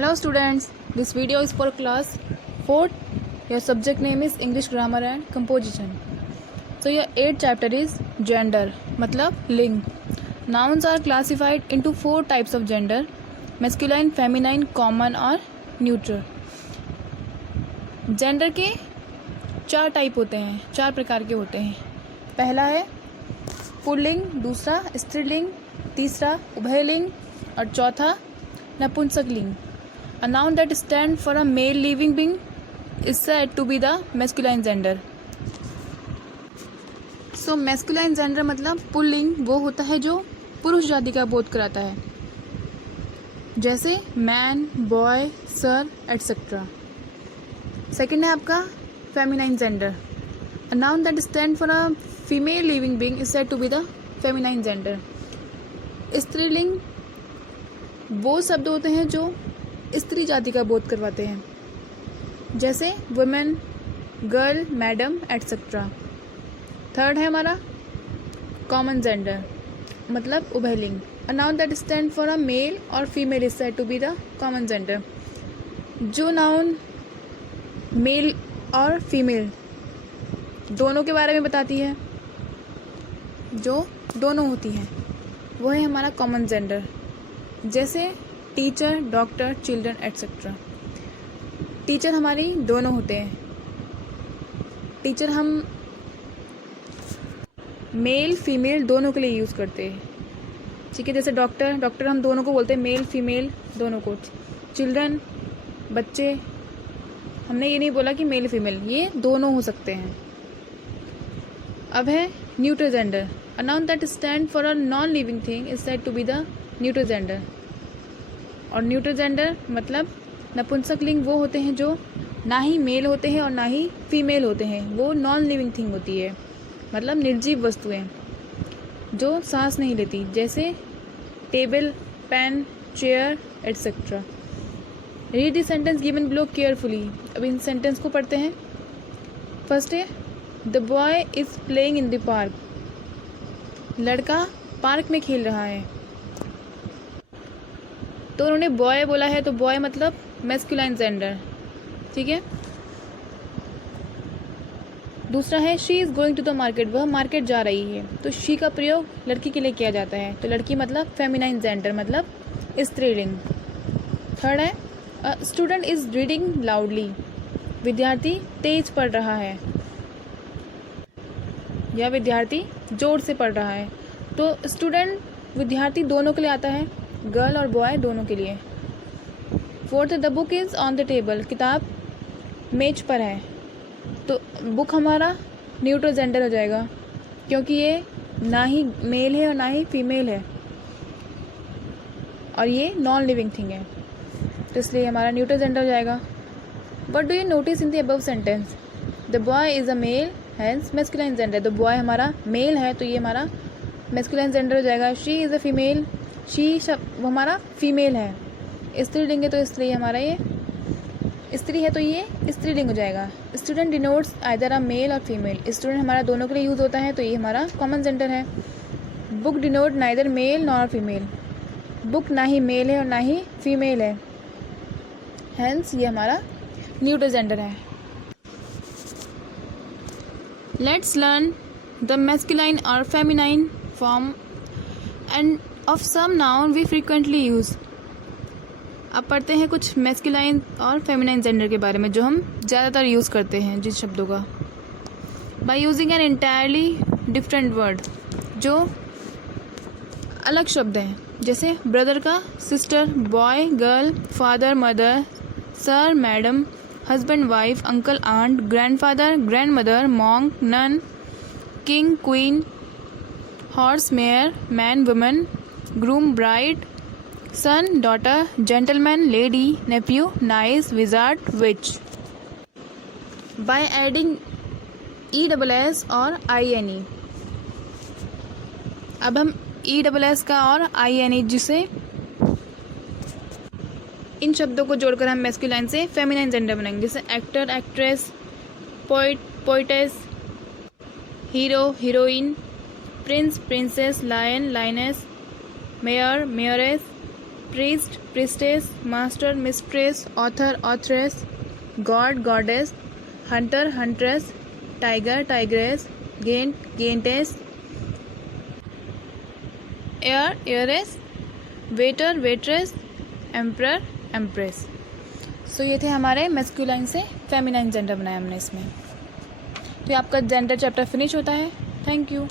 Hello students, this video is for class 4th. Your subject name is English Grammar and Composition. So your 8th chapter is gender, मतलब लिंग. Nouns are classified into 4 types of gender: masculine, feminine, common और neutral. Gender के 4 type होते हैं, 4 प्रकार के होते हैं. पहला है पुल्लिंग, दूसरा स्त्रीलिंग, तीसरा उभयलिंग और चौथा नपुंसकलिंग. A noun that stands for a male living being is said to be the masculine gender. So masculine gender मतलब पुल्लिंग वो होता है जो पुरुष जाति का बोध कराता है, जैसे man, boy, sir etcetera. Second है आपका feminine gender. A noun that stands for a female living being is said to be the feminine gender. स्त्रीलिंग वो शब्द होते हैं जो स्त्री जाति का बोध करवाते हैं, जैसे women, girl, madam etcetera. Third है हमारा कॉमन जेंडर मतलब उभयलिंग. A noun that stand for a male और female is said to be the common gender. जो नाउन मेल और फीमेल दोनों के बारे में बताती है, जो दोनों होती हैं, वो है हमारा कॉमन जेंडर, जैसे teacher, doctor, children etcetera. Teacher हमारी दोनों होते हैं. टीचर हम मेल फीमेल दोनों के लिए यूज़ करते हैं, ठीक है. जैसे डॉक्टर हम दोनों को बोलते हैं, मेल फीमेल दोनों को. चिल्ड्रन बच्चे, हमने ये नहीं बोला कि मेल फीमेल, ये दोनों हो सकते हैं. अब है neutral gender. A noun that stand for a non living thing is said to be the neutral gender. और न्यूट्रल जेंडर मतलब नपुंसकलिंग वो होते हैं जो ना ही मेल होते हैं और ना ही फीमेल होते हैं. वो नॉन लिविंग थिंग होती है, मतलब निर्जीव वस्तुएं जो सांस नहीं लेती, जैसे table, pen, chair etcetera. Read the sentence given below carefully. अब इन सेंटेंस को पढ़ते हैं. फर्स्ट है the boy is playing in the park. लड़का पार्क में खेल रहा है. तो उन्होंने बॉय बोला है, तो बॉय मतलब मैस्कुलाइन जेंडर, ठीक है. दूसरा है she is going to the market. वह मार्केट जा रही है, तो शी का प्रयोग लड़की के लिए किया जाता है, तो लड़की मतलब फेमिनाइन जेंडर मतलब स्त्रीलिंग. थर्ड है स्टूडेंट इज़ रीडिंग लाउडली. विद्यार्थी तेज पढ़ रहा है या विद्यार्थी जोर से पढ़ रहा है. तो स्टूडेंट विद्यार्थी दोनों के लिए आता है, गर्ल और बॉय दोनों के लिए. Fourth the book is on the table. किताब मेज पर है, तो बुक हमारा न्यूट्रल जेंडर हो जाएगा, क्योंकि ये ना ही मेल है और ना ही फीमेल है, और ये नॉन लिविंग थिंग है, तो इसलिए हमारा न्यूट्रल जेंडर हो जाएगा. What do you notice in the above sentence? The boy is a male, hence masculine gender. The boy हमारा मेल है, तो ये हमारा मैस्कुलाइन जेंडर हो जाएगा. She is a female, she वो हमारा फीमेल है. स्त्रीलिंग है, तो इसलिए हमारा ये स्त्री है, तो ये स्त्रीलिंग हो जाएगा. स्टूडेंट डिनोट्स आइदर अ मेल और फीमेल. स्टूडेंट हमारा दोनों के लिए यूज़ होता है, तो ये हमारा कॉमन जेंडर है. Book denote neither male nor female. Book ना ही मेल है और ना ही फीमेल है, हैंस ये हमारा न्यूट्रल जेंडर है. लेट्स लर्न द मैस्कुलाइन और feminine form and of some noun we frequently use. अब पढ़ते हैं कुछ मैस्कुलाइन और फेमिनाइन जेंडर के बारे में जो हम ज़्यादातर यूज़ करते हैं जिस शब्दों का. By using an entirely different word, जो अलग शब्द हैं, जैसे ब्रदर का sister, boy girl, father mother, sir madam, husband wife, uncle aunt, grandfather grandmother, monk nun, king queen, horse mare, man woman, groom bride, son daughter, gentleman lady, nephew niece, wizard witch. By adding ESS और INE. अब हम ESS का और INE, जिसे इन शब्दों को जोड़कर हम मैस्कुलाइन से फेमिनाइन जेंडर बनाएंगे, जैसे actor actress, poet poetess, hero heroine, prince princess, lion lioness, mayor mayoress, priest, priestess, master, mistress, author, authoress, god, goddess, hunter, huntress, tiger, tigress, giant, giantess, heir, heiress, waiter, waitress, emperor, empress। सो ये थे हमारे masculine से feminine gender बनाया हमने इसमें। तो ये आपका जेंडर चैप्टर फिनिश होता है। Thank you.